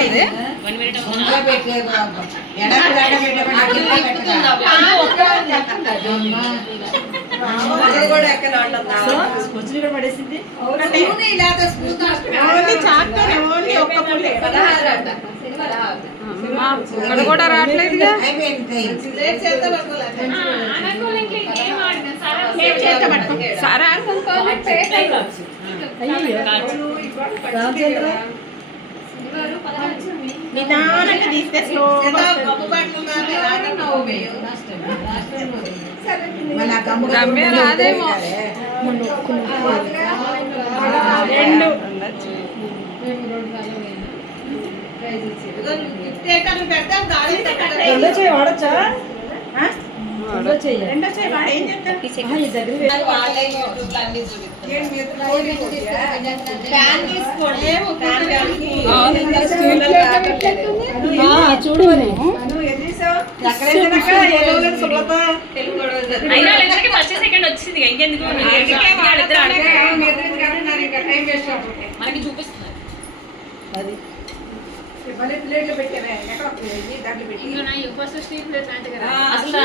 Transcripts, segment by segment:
వస్తుంది అంట. ఇక్కడ కూడా రావట్లేదుగా అయిపోయింది టైం. రేపు చేస్తే పట్టుకోలే. సరే నిదానంగా తీస్తే రెండు ఇదిగో ఫస్ట్ సెకండ్ వచ్చింది ఇంకెందుకు? వాళ్ళిద్దరు ఆడుతున్నారు. మనకి చూపిస్తున్నారు ఇంకా నా ఫస్ట్ స్ట్రీట్ ప్లేట్ లాంటిది కదా. అసలు.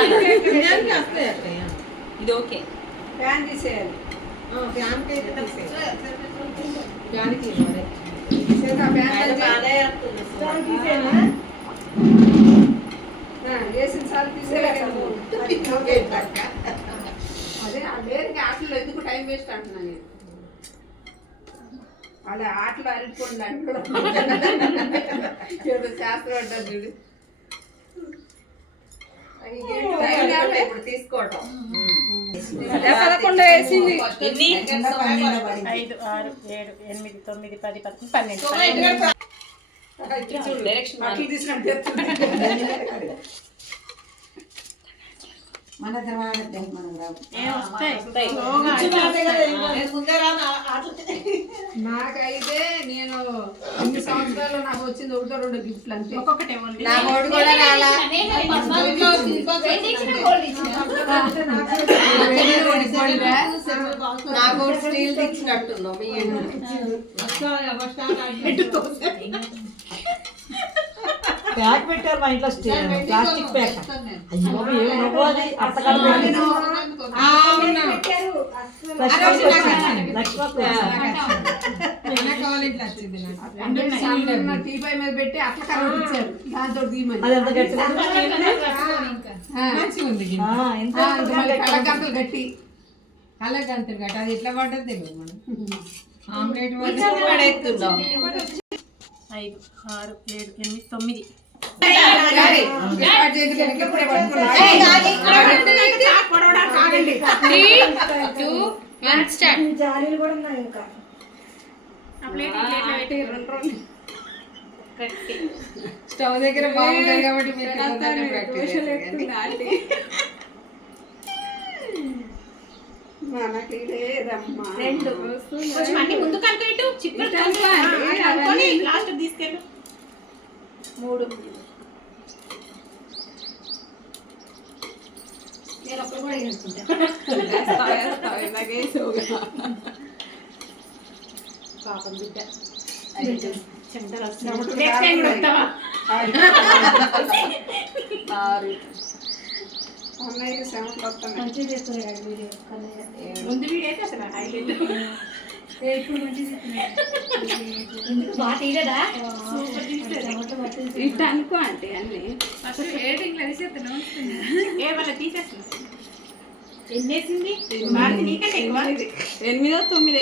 ఇది ఓకే. ఆయన బాగానే చేస్తున్నారు. అదే ఆ లేరికి ఆటలు ఎందుకు టైం వేస్ట్ అంటున్నా నేను. వాళ్ళ ఆటలు అంటున్నాడు ఏదో శాస్త్రం అంటారు చూడు. ఇప్పుడు తీసుకోవటం. పదకొండు వేసింది? ఎన్ని. ఐదు ఆరు ఏడు ఎనిమిది తొమ్మిది పది పన్నెండు డైరెక్షన్. మన తర్వాత రావు. నాకైతే నేను ఇన్ని సంవత్సరాలు నాకు వచ్చింది ఒకటో రెండు గిఫ్ట్లు అంతే ఒక్కొక్కటి ఇవ్వండి నా ఓడి కూడా రాలా నాకు స్టీల్. ప్యాక్ పెట్టారు మా ఇంట్లో స్టే- ప్లాస్టిక్ ప్యాక్. అయ్యో ఏం అది అత్తగారు పెట్టి అట్ల దాంతో అది ఉంది? గట్టి గట్ట ఎట్లా పడ్డది మనం ఆమ్లెట్ పడేస్తున్నాం. ఐదు ఆరు ఏడు ఎనిమిది తొమ్మిది. స్టార్ట్ చేసి వెనక్కి పట్టుకున్నా. స్టవ్ దగ్గర బాగుంటాయి కాబట్టి మీరు రెండు కొంచెం అన్ని ముందు కనుక ఇటు చిక్కులు లాస్ట్ తీసుకెళ్ళు మూడు నేను ఒక్కరు కూడా వేసుకుంటా పాపం బిడ్డ సెవెంట్లు వస్తున్నాయి. ముందు వీడియో అయితే అసలు హైలైట్ ఇట్లా అనుకో అంటే అన్ని ఎన్నేసింది ఎనిమిదో తొమ్మిది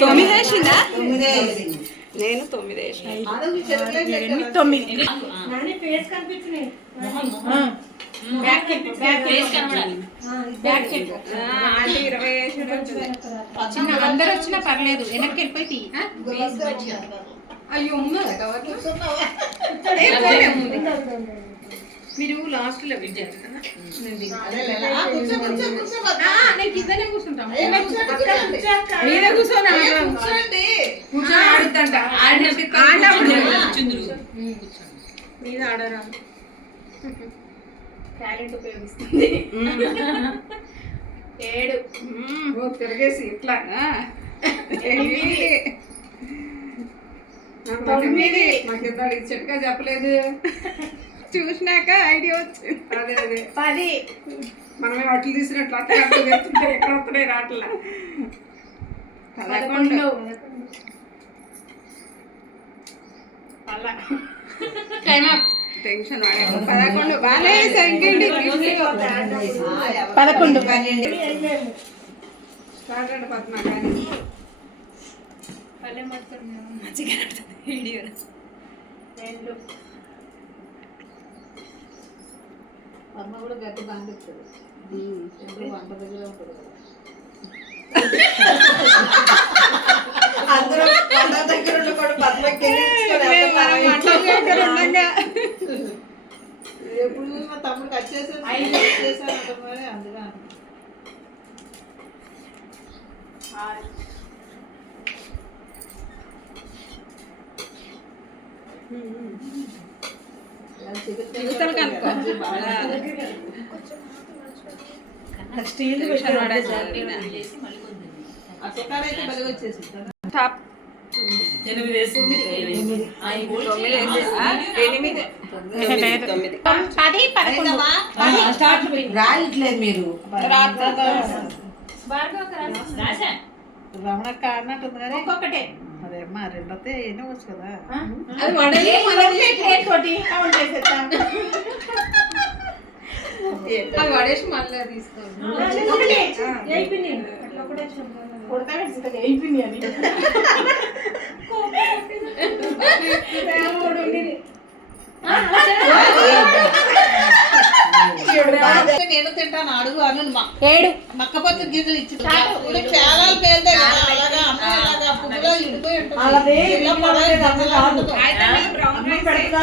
తొమ్మిది వేసిందా తొమ్మిదే. వేసింది. నేను తొమ్మిది వేసిన తొమ్మిది ఫేస్ కనబడాలి బ్యాక్ చిన్న అందరు వచ్చినా పర్లేదు. వెనక్కి వెళ్ళిపోయి తీ? అయ్యో ఉన్నదా కవర్ మీరు లాస్ట్లో కిందనే కూర్చుంటాం. కూర్చొని. కూర్చొని మీద ఆడరా? టాలెంట్ ఉపయోగిస్తుంది. ఏడు. ఓ తిరగేసి ఇట్లా తొమ్మిది. నాకు ఇందాక ఇది చిట్కా చెప్పలేదు. చూసినాక ఐడియా వచ్చింది. అదే అదే. పది. మనమే అట్లు తీసినట్లు అట్లా అట్లా చెప్తుంటే ఎక్కడ వస్తున్నాయి రాట్లా. పదకొండు. టెన్షన్. పదకొండు బాగానే సంఖ్యండి పదకొండు. స్టార్ట్ పద్మ కానీ. కూడా గట్టి బాగా చెప్తుంది. ఎప్పుడు వంట దగ్గర ఉంటుంది అందరూ వంట దగ్గర ఉన్న కూడా పద్మకి ఎప్పుడు మా తమ్ముడికి వచ్చేసాను వచ్చేసాను అంటాం మరి అందుగా చిగుతలు కనుక్కో స్టీల్ ఆ. సుఖాలైతే బలి వచ్చేసి టాప్ ఎనిమిది పది పదకొండు రాయట్లేదు మీరు. రమణక్క ఒక్కొక్కటే. వచ్చు కదా. అది వడలి మనది. ప్లేట్ తోటి? కౌంట్ చేసేద్దాం. అది వడేసి మళ్ళీ తీసుకోండి. ఒకటి అయిపోయింది కొడతా పెట్టుకుంటా అయిపోయింది అని నేను తింటాను అడుగు అను మా ఏడు మక్కపోతే గింజలు ఇచ్చి పేలాలు పేలుతాయి కదా అలాగా అమ్మ అలాగా పువ్వులో ఇడిపోయి ఉంటుంది అలాదే ఇలా పడలేదు అమ్మ కాదు అయితే మీరు బ్రౌన్ అన్నం పెడతా.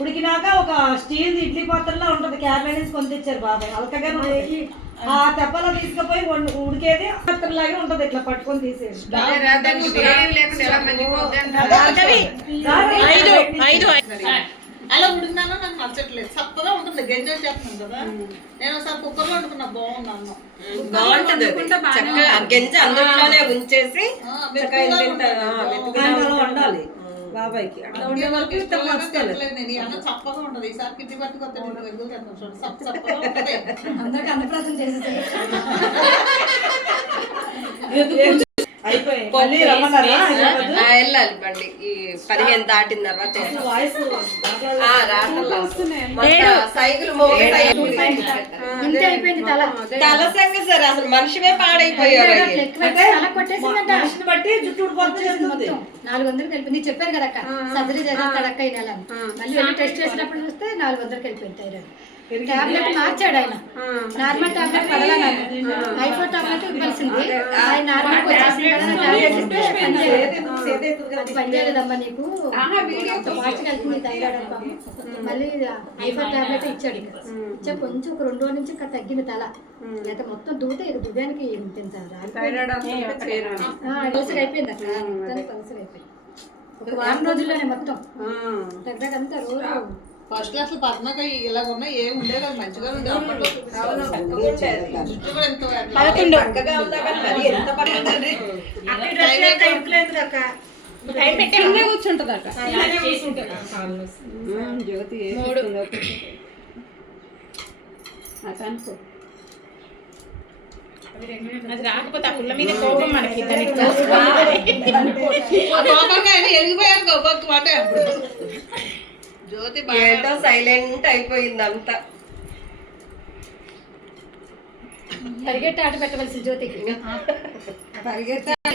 ఉడికినాక ఒక స్టీల్ ఇడ్లీ పాత్రలో ఉంటది క్యారళ నుంచి కొని తెచ్చారు బాబాయ్. అలకగా. ఆ తెప్పలో తీసుకుపోయి ఉడికేది పాత్రలాగే ఉంటది ఇట్లా పట్టుకొని తీసేది ఐదు. అలా ఉడికినానో నాకు నచ్చట్లేదు. చప్పగా ఉంటుంది గంజ చేస్తాను కదా నేను ఒకసారి కుక్కర్లో వండుకున్నా బాగుంది అన్నం. బాగుంటది అది. చక్కగా ఆ గింజ అందులోనే ఉంచేసి చక్కగా ఇంత వండాలి బాబాయ్కి. అట్లా ఉండే వరకు చప్పగా ఉంటది ఈసారి పట్టుకొస్తే తింటాను అయిపోయి వెళ్ళాలి బండి ఈ పదిహేను దాటిన తర్వాత సైకిల్ తల. సంగతి సరే అసలు మనిషివే పాడైపోయారు బట్టి జుట్టు నాలుగు వందలకి వెళ్ళిపోయింది. నీకు చెప్పాను కదా అక్క. సర్జరీ చేస్తాడు అక్క ఈ నెల అని. మళ్ళీ వెళ్ళి టెస్ట్ చేసినప్పుడు చూస్తే నాలుగు వందలకి వెళ్ళిపోయింది థైరాయిడ్ టాబ్లెట్ మార్చాడు ఆయన. నార్మల్ టాబ్లెట్ పడలా నాకు. ఐఫో టాబ్లెట్ ఇవ్వాల్సింది. ఆయన నార్మల్ వచ్చేసింది కదా టాబ్లెట్ ఇస్తే పని చేయలేదు. అది. పని చేయలేదమ్మా నీకు అంత మళ్ళీ ఐఫో టాబ్లెట్ ఇచ్చాడు ఇచ్చా కొంచెం ఒక రెండు రోజుల నుంచి ఇంకా తగ్గింది తల లేకపోతే మొత్తం దూతే ఇది దువ్యానికి అంతా అయిపోయింది పల్సర్ అయిపోయింది ఒక వారం రోజుల్లోనే మొత్తం తగ్గదంతా రోజు ఫస్ట్ క్లాస్లో పద్మక ఇలా ఉన్నాయి. ఏం ఉండేది అది మంచిగా ఉంది అప్పట్లో జుట్టు కూడా ఎంతో పదకొండు. చక్కగా ఉందా కానీ మరి ఎంత పడుతుందండి టైం పెట్టే కిందే కూర్చుంటది అక్క. జ్యోతి అది రాకపోతే ఆ పుల్ల మీద కోపం మనకి దానికి ఆ కోపంగా ఎరిగిపోయారు గొప్ప మాట అప్పుడు. జ్యోతి ఏంటో సైలెంట్ అయిపోయింది అంతా పరిగెట్టి ఆట పెట్టవలసిన జ్యోతికి. పరిగెత్తా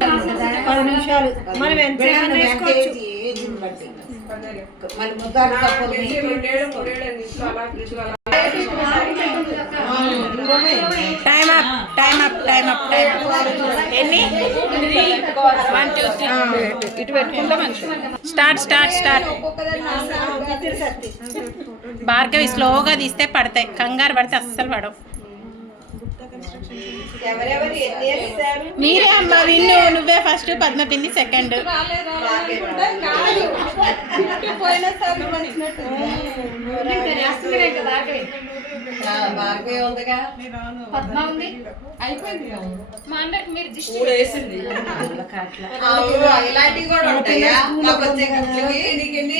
పది నిమిషాలు. మనం ఎంత రెండేళ్ళు మూడేళ్ళు ఇంట్లో అలా ఫ్రిడ్జ్లో అలా time up time up time up time up ఎన్ని? వన్ టూ త్రీ ఇటు పెట్టుకుంటా స్టార్ట్ స్టార్ట్ స్టార్ట్ భార్గవి స్లోగా తీస్తే పడతాయి. కంగారు పడితే అస్సలు పడవు. మీరే అమ్మ విన్ను నువ్వే ఫస్ట్ పద్మ పిన్ని సెకండ్ భార్గవి ఉందిగా. పద్మ ఉంది. అవును ఇలాంటివి కూడా ఉంటాయా మాకు వచ్చే ఖర్చులకి నీకు ఎన్ని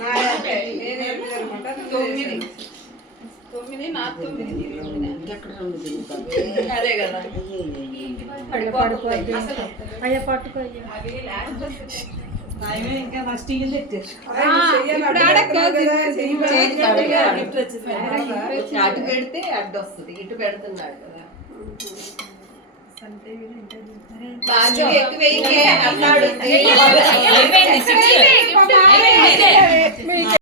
నాదంటే నేనేం అనమాట తొమ్మిది తొమ్మిది నా తొమ్మిది అదే కదా అయ్యా పట్టుకో అయ్యా ఇంకా నాకు స్టీల్ తెచ్చారు అటు పెడితే అడ్డు వస్తుంది ఇటు పెడుతున్నాడు కదా ఎక్కువ